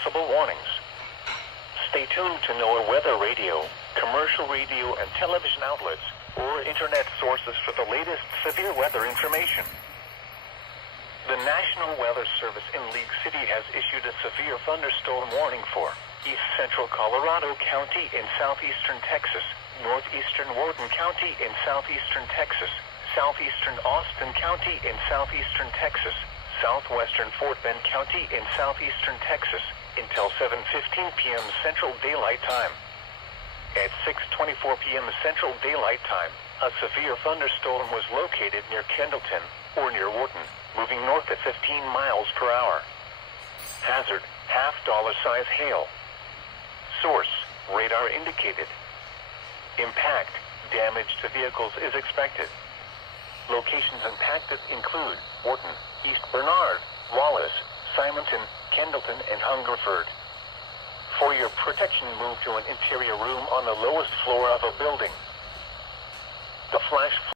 possible warnings. Stay tuned to NOAA weather radio, commercial radio and television outlets, or internet sources for the latest severe weather information. The National Weather Service in League City has issued a severe thunderstorm warning for East Central Colorado County in southeastern Texas, northeastern Wharton County in southeastern Texas, southeastern Austin County in southeastern Texas, southwestern Fort Bend County in southeastern Texas, until 7:15 p.m. Central Daylight Time. At 6:24 p.m. Central Daylight Time, a severe thunderstorm was located near Kendleton, or near Wharton, moving north at 15 miles per hour. Hazard, $half size hail. Source, radar indicated. Impact, damage to vehicles is expected. Locations impacted include Wharton, East Bernard, Wallace, Simonton, Kendleton, and Hungerford. For your protection, move to an interior room on the lowest floor of a building. The flash